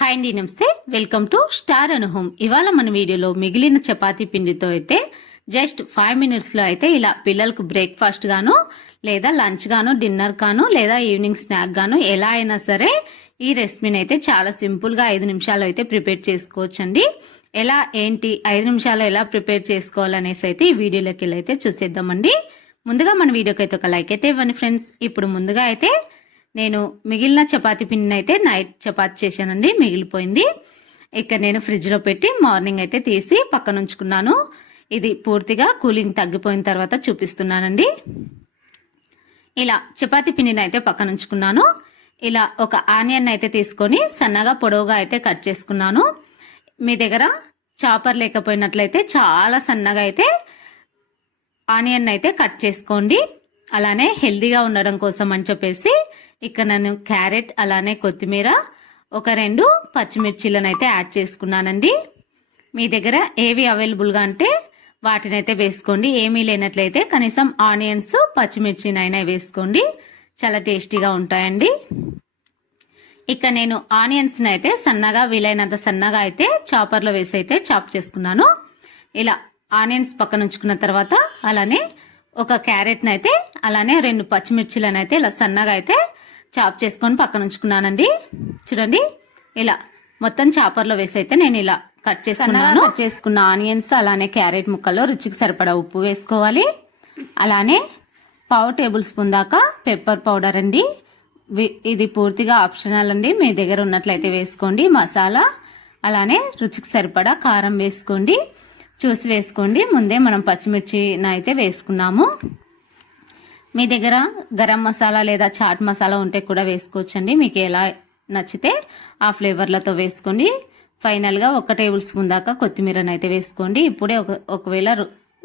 Hi అండి నమస్తే. Welcome to star అనుహోమ్ ఇవాళ మన వీడియోలో మిగిలిన చపాతీ పిండితో అయితే జస్ట్ ఫైవ్ మినిట్స్లో అయితే ఇలా పిల్లలకు బ్రేక్ఫాస్ట్ గాను లేదా లంచ్ గాను డిన్నర్ గాను లేదా ఈవినింగ్ స్నాక్ గాను ఎలా అయినా సరే ఈ రెసిపీని అయితే చాలా సింపుల్గా ఐదు నిమిషాలు అయితే ప్రిపేర్ చేసుకోవచ్చండి. ఎలా ఏంటి ఐదు నిమిషాలు ఎలా ప్రిపేర్ చేసుకోవాలనేసి అయితే ఈ వీడియోలోకి వెళ్ళి అయితే చూసేద్దామండి. ముందుగా మన వీడియోకి అయితే ఒక లైక్ అయితే ఇవ్వండి ఫ్రెండ్స్. ఇప్పుడు ముందుగా అయితే నేను మిగిలిన చపాతి పిండిని అయితే నైట్ చపాతి చేశానండి మిగిలిపోయింది. ఇక్కడ నేను ఫ్రిడ్జ్లో పెట్టి మార్నింగ్ అయితే తీసి పక్కన ఉంచుకున్నాను ఇది పూర్తిగా కూలింగ్ తగ్గిపోయిన తర్వాత చూపిస్తున్నానండి. ఇలా చపాతి పిండిని అయితే పక్కన ఉంచుకున్నాను ఇలా ఒక ఆనియన్ అయితే తీసుకొని సన్నగా పొడవుగా అయితే కట్ చేసుకున్నాను. మీ దగ్గర చాపర్ లేకపోయినట్లయితే చాలా సన్నగా అయితే ఆనియన్ అయితే కట్ చేసుకోండి. అలానే హెల్దీగా ఉండడం కోసం అని చెప్పేసి ఇక్కడ నేను క్యారెట్ అలానే కొత్తిమీర ఒక రెండు పచ్చిమిర్చీలను అయితే యాడ్ చేసుకున్నానండి. మీ దగ్గర ఏవి అవైలబుల్గా అంటే వాటినైతే వేసుకోండి. ఏమీ లేనట్లయితే కనీసం ఆనియన్స్ పచ్చిమిర్చినైనా వేసుకోండి. చాలా టేస్టీగా ఉంటాయండి. ఇక నేను ఆనియన్స్ని అయితే సన్నగా వీలైనంత సన్నగా అయితే చాపర్లో వేసి అయితే చాప్ చేసుకున్నాను. ఇలా ఆనియన్స్ పక్కన ఉంచుకున్న తర్వాత అలానే ఒక క్యారెట్ని అయితే అలానే రెండు పచ్చిమిర్చిలను అయితే ఇలా సన్నగా అయితే చాప్ చేసుకొని పక్కన ఉంచుకున్నానండి. చూడండి ఇలా మొత్తం చాపర్లో వేసి అయితే నేను ఇలా కట్ చేసుకున్నాను. కట్ చేసుకున్న. ఆనియన్స్ అలానే క్యారెట్ ముక్కల్లో రుచికి సరిపడా ఉప్పు వేసుకోవాలి. అలానే పావు టేబుల్ స్పూన్ దాకా పెప్పర్ పౌడర్ అండి. ఇది పూర్తిగా ఆప్షనల్ అండి. మీ దగ్గర ఉన్నట్లయితే వేసుకోండి. మసాలా అలానే రుచికి సరిపడా కారం వేసుకోండి. చూసి వేసుకోండి. ముందే మనం పచ్చిమిర్చి అయితే వేసుకున్నాము. మీ దగ్గర గరం మసాలా లేదా చాట్ మసాలా ఉంటే కూడా వేసుకోవచ్చండి. మీకు ఎలా నచ్చితే ఆ ఫ్లేవర్లతో వేసుకోండి. ఫైనల్గా ఒక టేబుల్ స్పూన్ దాకా కొత్తిమీరని అయితే వేసుకోండి. ఇప్పుడే ఒక ఒకవేళ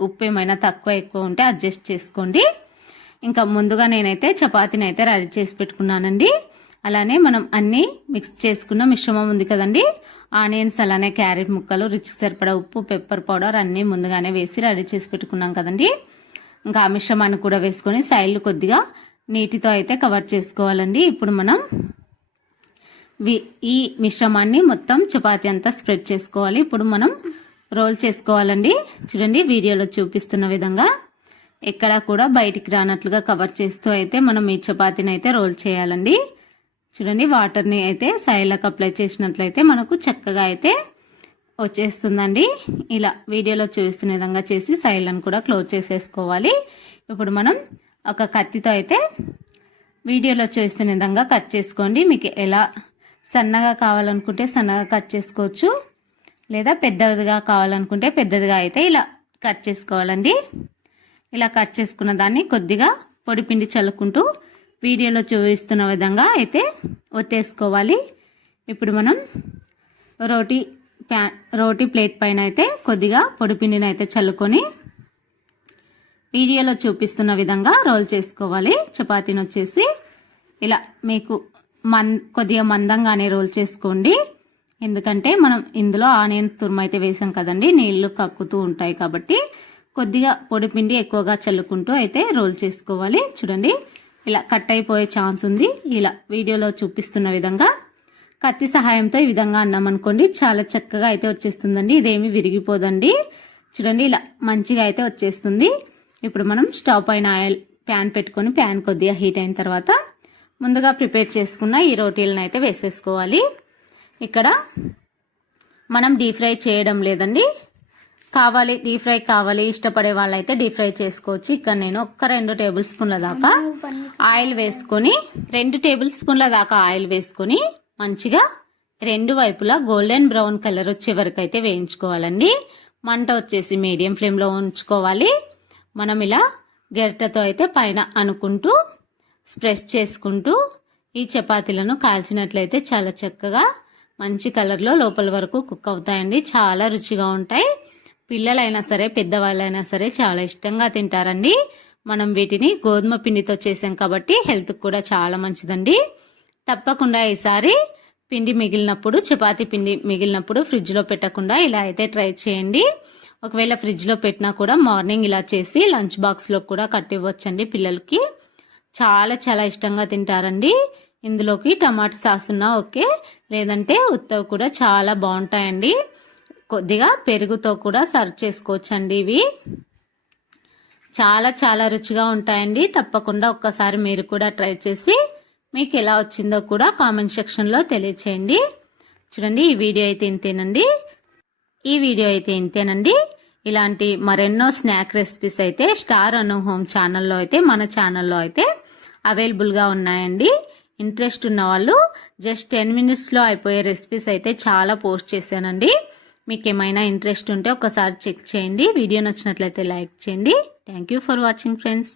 ఉప్పు ఏమైనా తక్కువ ఎక్కువ ఉంటే అడ్జస్ట్ చేసుకోండి. ఇంకా ముందుగా నేనైతే చపాతీని అయితే రెడీ చేసి పెట్టుకున్నానండి. అలానే మనం అన్నీ మిక్స్ చేసుకున్న మిశ్రమం ఉంది కదండి. ఆనియన్స్ అలానే క్యారెట్ ముక్కలు రుచికి సరిపడా ఉప్పు పెప్పర్ పౌడర్ అన్నీ ముందుగానే వేసి రెడీ చేసి పెట్టుకున్నాం కదండి. ఇంకా ఆ మిశ్రమాన్ని కూడా వేసుకొని సైడ్లు కొద్దిగా నీటితో అయితే కవర్ చేసుకోవాలండి. ఇప్పుడు మనం వి- ఈ మిశ్రమాన్ని మొత్తం చపాతి అంతా స్ప్రెడ్ చేసుకోవాలి. ఇప్పుడు మనం రోల్ చేసుకోవాలండి. చూడండి వీడియోలో చూపిస్తున్న విధంగా ఎక్కడ కూడా బయటికి రానట్లుగా కవర్ చేస్తూ అయితే మనం ఈ చపాతీని అయితే రోల్ చేయాలండి. చూడండి వాటర్ని అయితే సైడ్లకు అప్లై చేసినట్లయితే మనకు చక్కగా అయితే వచ్చేస్తుందండి. ఇలా వీడియోలో చూస్తున్న విధంగా చేసి సైడ్లను కూడా క్లోజ్ చేసేసుకోవాలి. ఇప్పుడు మనం ఒక కత్తితో అయితే వీడియోలో చూస్తున్న విధంగా కట్ చేసుకోండి. మీకు ఎలా సన్నగా కావాలనుకుంటే సన్నగా కట్ చేసుకోవచ్చు. లేదా పెద్దదిగా కావాలనుకుంటే పెద్దదిగా అయితే ఇలా కట్ చేసుకోవాలండి. ఇలా కట్ చేసుకున్న దాన్ని కొద్దిగా పొడిపిండి చల్లుకుంటూ వీడియోలో చూపిస్తున్న విధంగా అయితే ఒత్తేసుకోవాలి. ఇప్పుడు మనం రోటీ రోటీ ప్లేట్ పైన అయితే కొద్దిగా పొడిపిండిని అయితే చల్లుకొని వీడియోలో చూపిస్తున్న విధంగా రోల్ చేసుకోవాలి. చపాతీని వచ్చేసి ఇలా మీకు మన్ కొద్దిగా మందంగానే రోల్ చేసుకోండి. ఎందుకంటే మనం ఇందులో ఆనియన్ తురుము అయితే వేసాం కదండి నీళ్ళు కక్కుతూ ఉంటాయి కాబట్టి కొద్దిగా పొడిపిండి ఎక్కువగా చల్లుకుంటూ అయితే రోల్ చేసుకోవాలి. చూడండి ఇలా కట్ అయిపోయే ఛాన్స్ ఉంది. ఇలా వీడియోలో చూపిస్తున్న విధంగా కత్తి సహాయంతో ఈ విధంగా అన్నాం అనుకోండి. చాలా చక్కగా అయితే వచ్చేస్తుందండి. ఇదేమి విరిగిపోదండి. చూడండి ఇలా మంచిగా అయితే వచ్చేస్తుంది. ఇప్పుడు మనం స్టవ్ పైన ఆయిల్ ప్యాన్ పెట్టుకొని ప్యాన్ కొద్దిగా హీట్ అయిన తర్వాత ముందుగా ప్రిపేర్ చేసుకున్న ఈ రోటీలను అయితే వేసేసుకోవాలి. ఇక్కడ మనం డీప్ ఫ్రై చేయడం లేదండి. కావాలి డీప్ ఫ్రై కావాలి ఇష్టపడే వాళ్ళైతే డీప్ ఫ్రై చేసుకోవచ్చు. ఇక్కడ నేను ఒక్క రెండు టేబుల్ స్పూన్ల దాకా ఆయిల్ వేసుకొని రెండు టేబుల్ స్పూన్ల దాకా ఆయిల్ వేసుకొని మంచిగా రెండు వైపులా గోల్డెన్ బ్రౌన్ కలర్ వచ్చే వరకు అయితే వేయించుకోవాలండి. మంట వచ్చేసి మీడియం ఫ్లేమ్లో ఉంచుకోవాలి. మనం ఇలా గరిటెతో అయితే పైన అనుకుంటూ స్ప్రెస్ చేసుకుంటూ ఈ చపాతీలను కాల్చినట్లయితే చాలా చక్కగా మంచి కలర్లో లోపల వరకు కుక్ అవుతాయండి. చాలా రుచిగా ఉంటాయి. పిల్లలైనా సరే పెద్దవాళ్ళైనా సరే చాలా ఇష్టంగా తింటారండి. మనం వీటిని గోధుమ పిండితో చేసాం కాబట్టి హెల్త్కి కూడా చాలా మంచిదండి. తప్పకుండా ఈసారి పిండి మిగిలినప్పుడు చపాతీ పిండి మిగిలినప్పుడు ఫ్రిడ్జ్లో పెట్టకుండా ఇలా అయితే ట్రై చేయండి. ఒకవేళ ఫ్రిడ్జ్లో పెట్టినా కూడా మార్నింగ్ ఇలా చేసి లంచ్ బాక్స్లో కూడా కట్టివ్వచ్చండి పిల్లలకి. చాలా చాలా ఇష్టంగా తింటారండి. ఇందులోకి టమాటా సాస్ ఉన్నా ఓకే లేదంటే ఉత్తవ కూడా చాలా బాగుంటాయండి. కొద్దిగా పెరుగుతో కూడా సర్వ్ చేసుకోవచ్చండి ఇవి. చాలా చాలా రుచిగా ఉంటాయండి. తప్పకుండా ఒక్కసారి మీరు కూడా ట్రై చేసి మీకు ఎలా వచ్చిందో కూడా కామెంట్ సెక్షన్లో తెలియచేయండి. చూడండి ఈ వీడియో అయితే ఇంతేనండి. ఈ వీడియో అయితే ఇంతేనండి. ఇలాంటి మరెన్నో స్నాక్ రెసిపీస్ అయితే స్టార్ అను హోమ్ ఛానల్లో అయితే మన ఛానల్లో అయితే అవైలబుల్గా ఉన్నాయండి. ఇంట్రెస్ట్ ఉన్న వాళ్ళు జస్ట్ టెన్ మినిట్స్లో అయిపోయే రెసిపీస్ అయితే చాలా పోస్ట్ చేశానండి. మీకు ఏమైనా ఇంట్రెస్ట్ ఉంటే ఒకసారి చెక్ చేయండి. వీడియో నచ్చినట్లయితే లైక్ చేయండి. Thank you for watching friends.